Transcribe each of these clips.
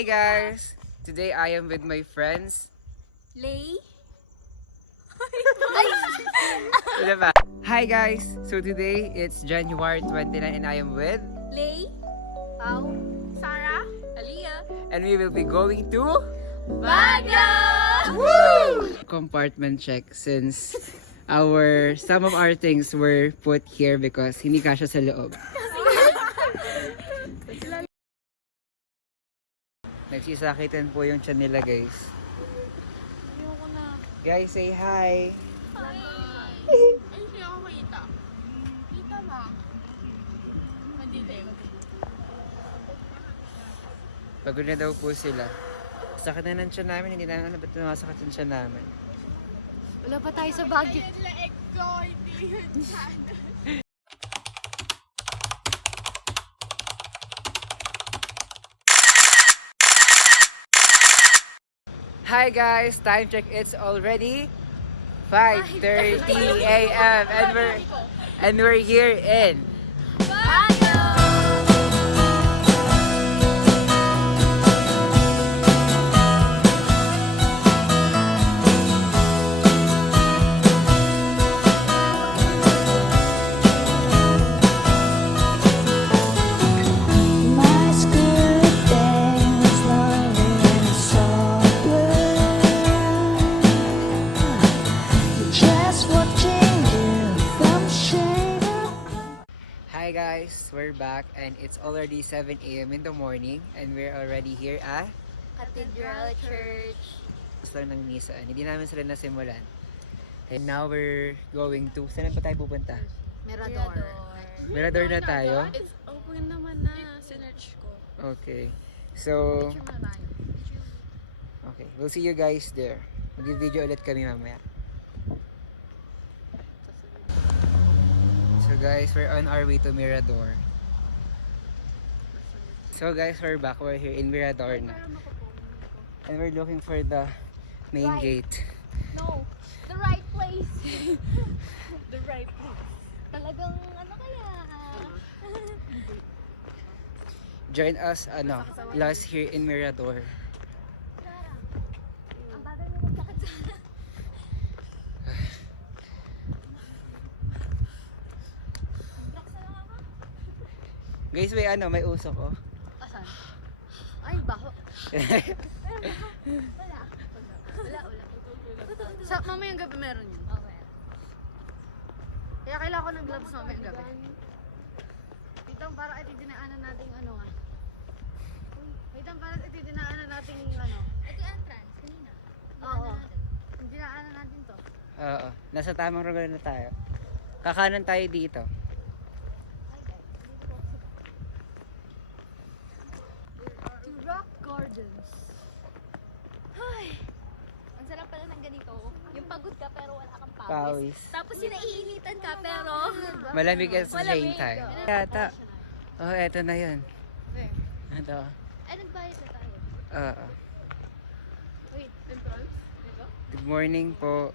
Hi guys! Today I am with my friends. Lay? Ano ba? Hi guys! So today it's January 29 and I am with Lay? Pau? Sarah? Aliyah? and we will be going to Baguio! compartment check since some of our things were put here because hindi kasya sa loob. Nagsisakitan po yung tiyan nila guys. Ayoko na. Guys, say hi! Ay, hindi ako makita. Kita ba? Madilim. Pagod na daw po sila. Sakit na ng tiyan namin, hindi na alam ba't sumasakit yung tiyan namin. Wala pa tayo sa Baguio. Hi guys, time check. It's already 5:30 a.m. and we're here in Baguio! My school day was lonely and so blue. Just watching you from shade of Hi guys, we're back and it's already 7 a.m. in the morning and we're already here at Cathedral Church. lang ng misaan. Hindi namin sila nasimulan. And now we're going to, saan ba tayo pupunta? Mirador. Mirador na tayo? It's open naman na. Sinerch ko. Okay. So, Picture muna tayo. okay. We'll see you guys there. Mag-video ulit kami mamaya. So guys, we're on our way to Mirador. So guys, we're back. We're here in Mirador na. And we're looking for the main Right. gate. No, the right place. The right place. Talagang ano kaya? Join us, last here in Mirador. Ang bagay mo magsakit sa... Guys, may usok oh. Asan? Ay, baho. Wala. Wala. Sa mamayang gabi meron yun. Okay. Kaya kailangan ko ng gloves mamayang gabi. Ditang para itidinaanan natin ano nga. Ditang para itidinaanan natin ano. Ito yung entrance, kanina. Oo. Dinaanan natin to. Oo. Nasa tamang lugar na tayo. Kakanan tayo dito. To Rock Gardens. Ay. Ang sarap pala ng ganito. Yung pagod ka pero wala kang pawis. Pawis. Tapos sinaiinitan ka pero... Malamig at sa same Malamig. time. Yata. Oh, eto na yun. Where? Ito. Ay, nagbayad na tayo. Oo. Wait, entrance? Dito? Good morning po.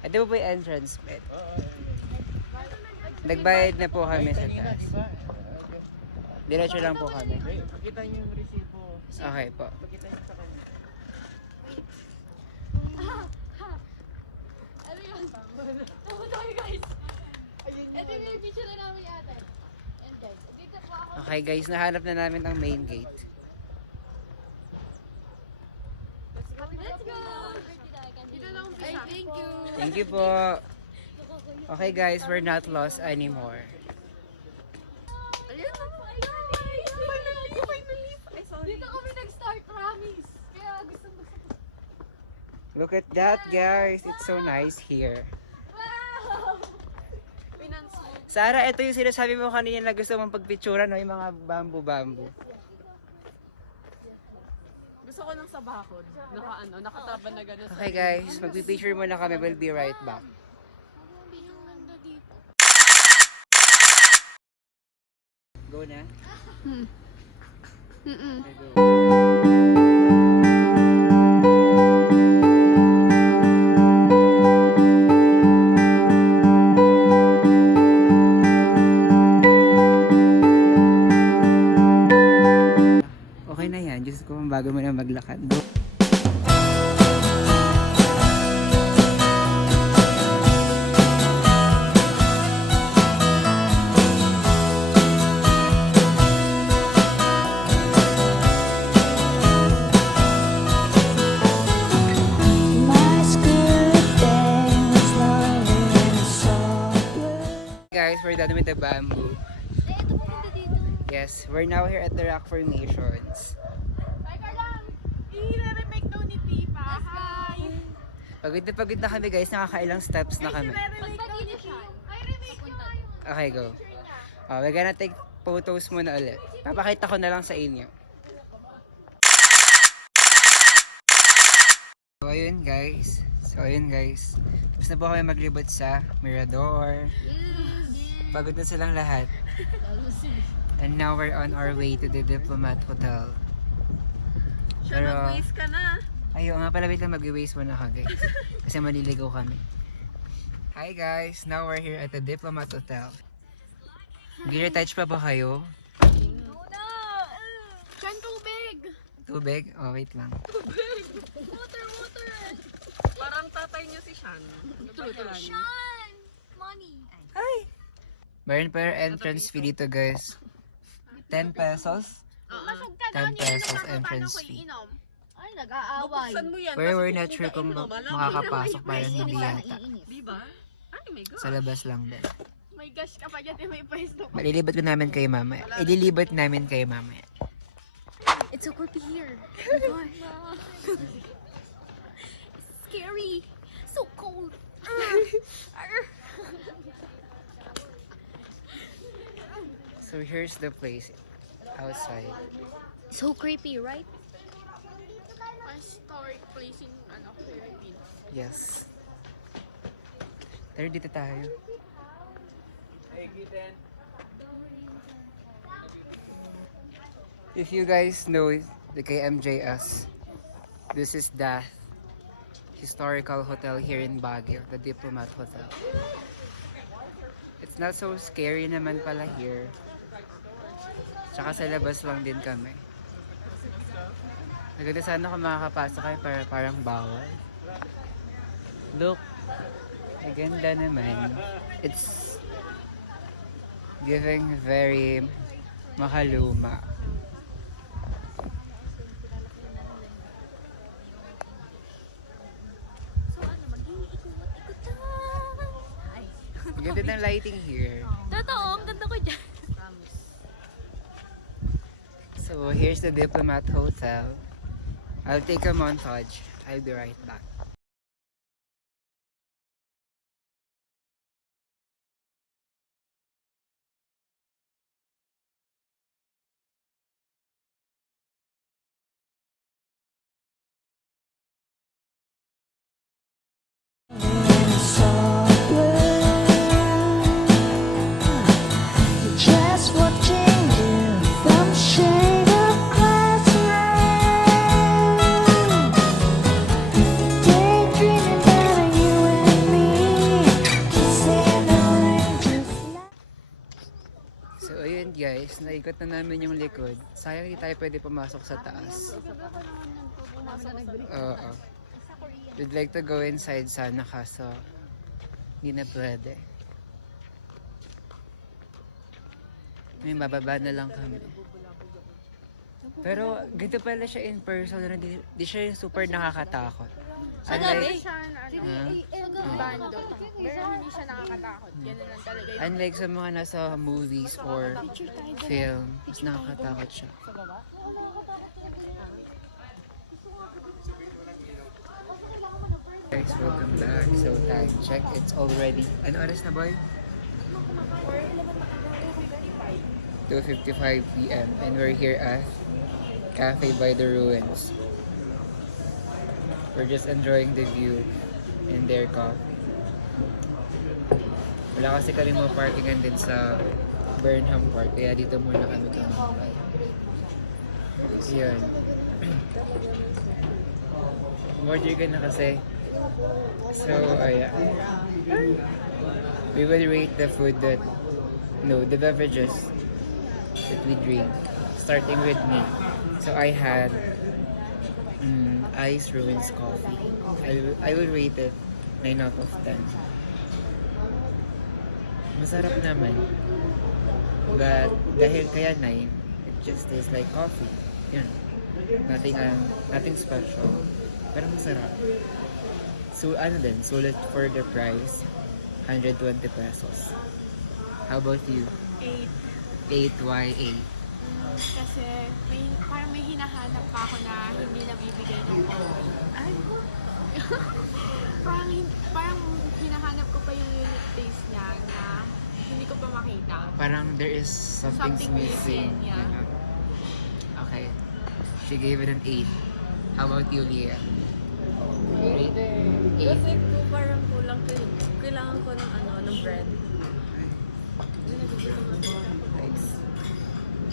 Ito po yung entrance, bet. Nagbayad na po kami sa taas. Diretso lang po kami. Pakita niyo yung resibo. Okay po. Pakita niyo sa kanya. Ano yun? Tama tayo guys. Ito yung picture na namin yata. And guys, dito po ako. Okay guys, nahanap na namin ang main gate. Let's go! Dito lang umpisa. Ay, thank you. Thank you po. Okay guys, we're not lost anymore. Ayun na. Finally. Dito kami nag-start, promise. Kaya gusto. Look at that guys, it's so nice here. Wow! Finance mo. Sarah, ito yung sinasabi mo kanina na gusto mong pagpicturan, no? Yung mga bamboo-bamboo. Gusto ko ng sa bakod. Nakataba na gano'n. Okay guys, magpipicture muna kami. We'll be right back. Ang ganda dito. Go na? Mm-mm. Okay, go. Okay na yan. Diyos ko, bago mo na maglakad. Go! My school day was lonely and soft blue. Guys, we're done with the bamboo. Ito pupunta dito. Yes, we're now here at the rock formations. I-remake daw ni Tipa. Hi! Pagod na kami guys, nakakailang steps na kami. I-remake daw ni siya. Okay, go. We're gonna take photos muna ulit. Papakita ko na lang sa inyo. So ayun guys. Tapos na po kami maglibot sa Mirador. Pagod na silang lahat. And now we're on our way to the Diplomat Hotel. Siya, nag-waste ka na. Ayaw nga pala, wait lang, mag-waste muna ka guys. Kasi maliligaw kami. Hi guys, now we're here at the Diplomat Hotel. Mag-retouch pa ba kayo? Siyan, tubig! Tubig? Oh, wait lang. Water! Parang tatay niyo si Shan. Ano ba yan? Siyan! Money! Hi! Meron pa yung entrance fee dito guys. 10 pesos. 10 pesos entrance fee. Ay, nag-aaway. Buksan mo yan. Pero kasi we're not kung sure kung iinom, alam mo makakapasok na pa rin hindi yata. Diba? Ay, my God. Sa labas lang din. May gosh ka pa dyan, may pwesto. Malilibot ko namin kayo mamaya. Ililibot namin kayo mamaya. It's so creepy here. Oh my gosh. It's scary. So cold. So here's the place outside. So creepy, right? Historic place in Philippines. Yes. Pero dito tayo. If you guys know the KMJS, this is the historical hotel here in Baguio, the Diplomat Hotel. It's not so scary naman pala here. Tsaka sa labas lang din kami. Naganda sana kung makakapasok kayo para parang bawal. Look, maganda naman. It's giving very makaluma. So ano, mag-iikot-ikot lang. Ay. Ganda ng lighting here. Totoo, ang ganda ko dyan. So here's the Diplomat Hotel. I'll take a montage. I'll be right back. Soft blue. Just watching you from shade of glass rain. Daydreaming about you and me. Kissing the rain just like. So ayun guys, naikot na namin yung likod. Sayang hindi tayo pwede pumasok sa taas. Oo. We'd like to go inside sana kaso hindi na pwede. May mababa na lang kami. Pero ganito pala siya in person, di siya yung super nakakatakot. Unlike, Bando. Pero hindi siya nakakatakot. Ganun lang talaga yun. unlike sa mga nasa movies or film, mas nakakatakot siya. Guys, welcome back. So time check, it's already, ano oras na boy? 2:55 PM and we're here at Cafe by the Ruins. We're just enjoying the view and their coffee. Wala kasi kami mo parkingan din sa Burnham Park, kaya dito muna kami tumambay. Yun. Order ka na kasi. So, ayan. We will rate the food that, no, the beverages that we drink. Starting with me. So, I had Ice ruins coffee. I will rate it 9 out of 10. Masarap naman. But dahil kaya 9, it just tastes like coffee. Yun. Nothing special. Pero masarap. So ano din, sulit for the price. 120 pesos. How about you? 8. 8 why 8? Kasi parang may hinahanap pa ako na hindi nabibigay ng coffee. Ay, Parang hinahanap ko pa yung unique taste niya na hindi ko pa makita. parang there is something Something missing. missing, yeah. Okay. She gave it an 8. How about you, Leah? 8? Kasi ko parang kulang ko yun. Kailangan ko ng ng bread. Nice.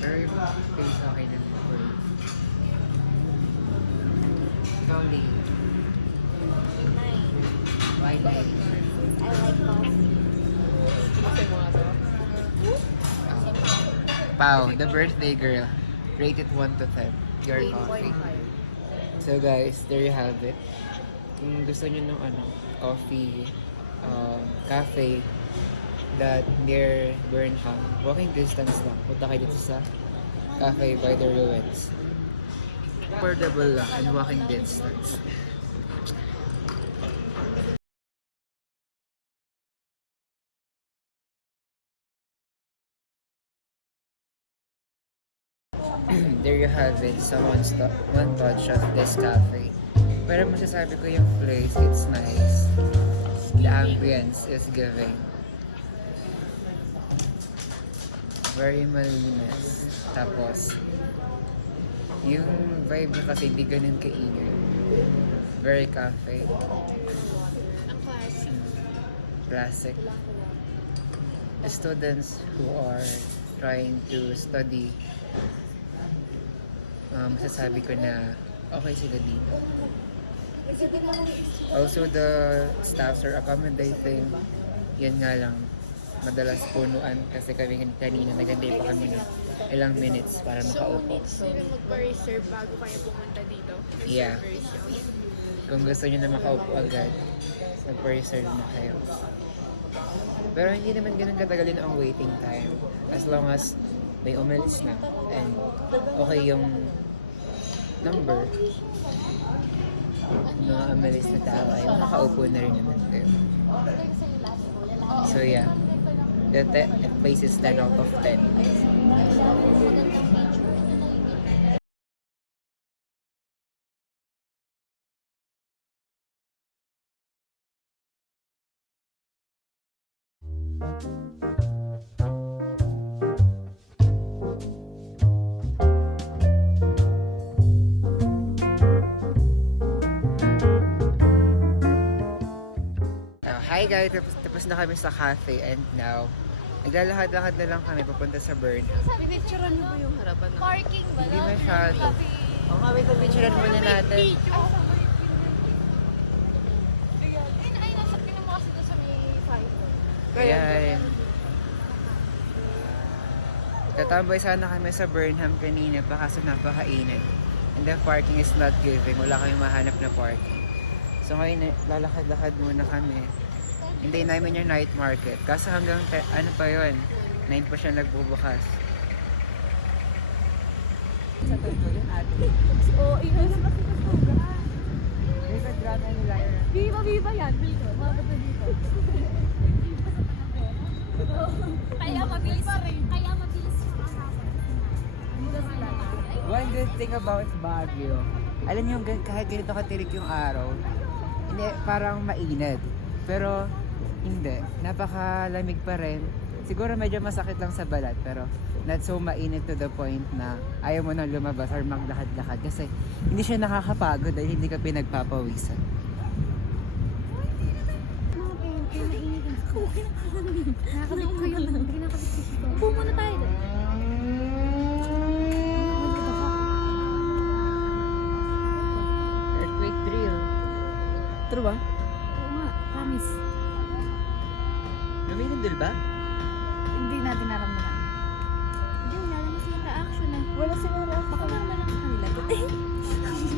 Pero yung taste okay na. Ikaw, Leah. Why 9? I like coffee. Pau, the birthday girl. Rated 1 to 10. Your coffee. So guys, there you have it. Kung gusto nyo ng coffee, cafe that near Burnham, walking distance lang. Punta kayo dito sa Cafe by the Ruins. Affordable lang and walking distance. There you have it, one touch of this cafe. Pero masasabi ko yung place, it's nice. The ambience is giving. Very malinis. Tapos, yung vibe niya kasi hindi ganun kaingay. Very cafe. Ang classic. Classic. Students who are trying to study, masasabi ko na okay sila dito. Also, the staffs are accommodating. Yan nga lang, madalas punuan kasi kami kanina nagantay pa kami ng ilang minutes para So, makaupo. needs nyo magpa-reserve bago kayo pumunta dito. Yeah. Reservation. Kung gusto nyo na makaupo agad, magpa-reserve na kayo. Pero hindi naman ganun katagalin ang waiting time. As long as may umalis na and okay yung number na umalis na tao ay makaupo na rin naman kayo. So yeah, the place is 10 out of 10. Hi guys, tapos na kami sa cafe and now naglalakad-lakad na lang kami papunta sa Burnham. Pinicturean mo ba yung harapan ng Parking ba? Hindi masyado. O nga, wait, picturean muna natin. Ay, nasa pinamasa doon sa may 5. Ayan. Tatambay sana kami sa Burnham kanina pa kaso napakainit. And the parking is not giving. Wala kaming mahanap na parking. So ngayon, lalakad-lakad muna kami. Hindi namin yung night market. Kaso hanggang, ano pa yun? 9 pa siya nagbubukas. Sa tulog ate. Oo, ina na kasi nasuga. May sa grana nila yun. Viva yan. Dito. Mabot na dito. Kaya mabilis yung One good thing about Baguio, alam niyo kahit ganito katirik yung araw, hindi, parang mainit. Pero hindi, napakalamig pa rin. Siguro medyo masakit lang sa balat, pero not so mainit to the point na ayaw mo nang lumabas or maglakad-lakad kasi hindi siya nakakapagod dahil hindi ka pinagpapawisan. Nakakabit ko yun. Hindi nakakabit ko ito. Upo muna tayo doon. Earthquake drill. True ba? Oo nga, promise. Luminindol ba? Hindi natin naramdaman. Hindi, wala naman silang reaction eh. Wala silang reaction. Baka naman lang sa kanila. Eh!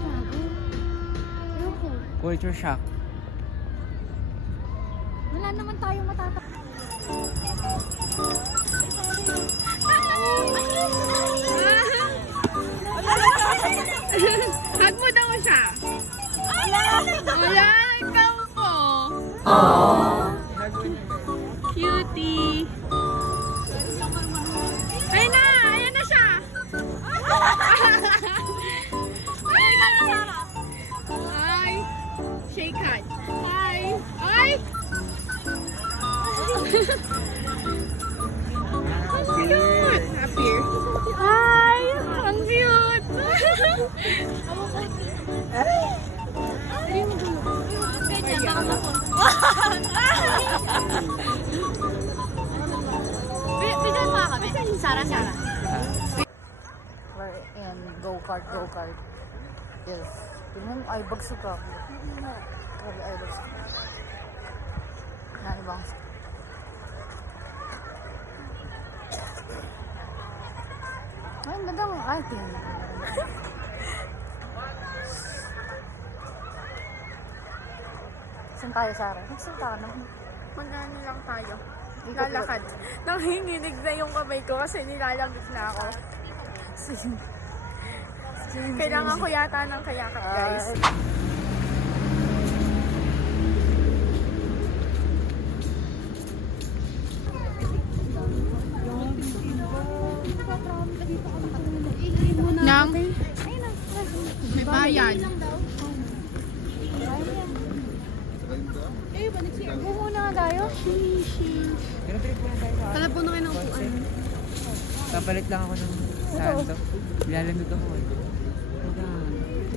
Bago. Culture shock. Wala naman tayong matata. Hug mo daw siya. Wala, ikaw po. Cutie. Ayun na! Ayan na siya! Hi! Shake hand. Hi! Hi! Ang cute! Happier. Hi! Ang cute! Bigyan mo kami. Sara. And go-kart. Yes. Tingnan mo, ay bagso ka. Grabe, ay bagso. Na ibang. Ay, ang ganda mo. Ay, tingnan. Saan tayo, Sarah? Nagsalita ka na. Magano lang tayo. Lalakad. Nanginginig na yung kamay ko kasi nilalamig na ako. Kailangan ko yata ng kayakap, guys. Nang? May bayan. Go muna nga tayo. Pero trip muna tayo sa Tala po na kayo ng upuan. Kapalit lang ako ng sando. Nilalamig ako eh.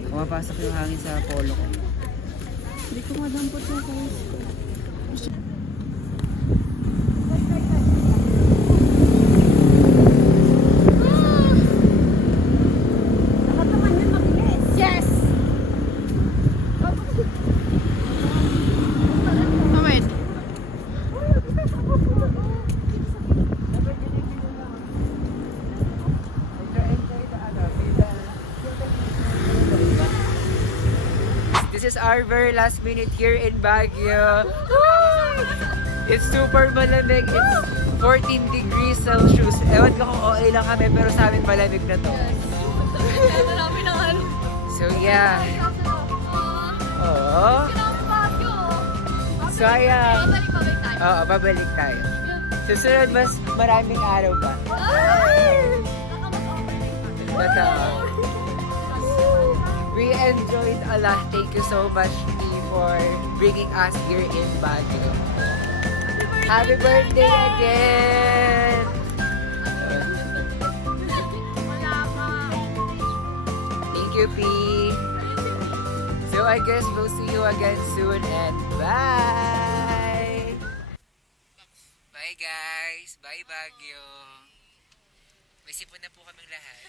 Pumapasok yung hangin sa polo ko. Hindi ko madampot yung guys. Yes! Oh, wait. This is our very last minute here in Baguio. It's super malamig. It's 14 degrees Celsius. Ewan ko kung okay lang kami pero sa amin malamig na to. So yeah. Oo. Sayang. Oo, babalik tayo. Susunod mas maraming araw ba? Totoo. We enjoyed a lot. Thank you so much, T, for bringing us here in Baguio. Happy birthday again! Thank you, P. So I guess we'll see you again soon and bye! Bye guys! Bye Baguio! May sipon na po kaming lahat.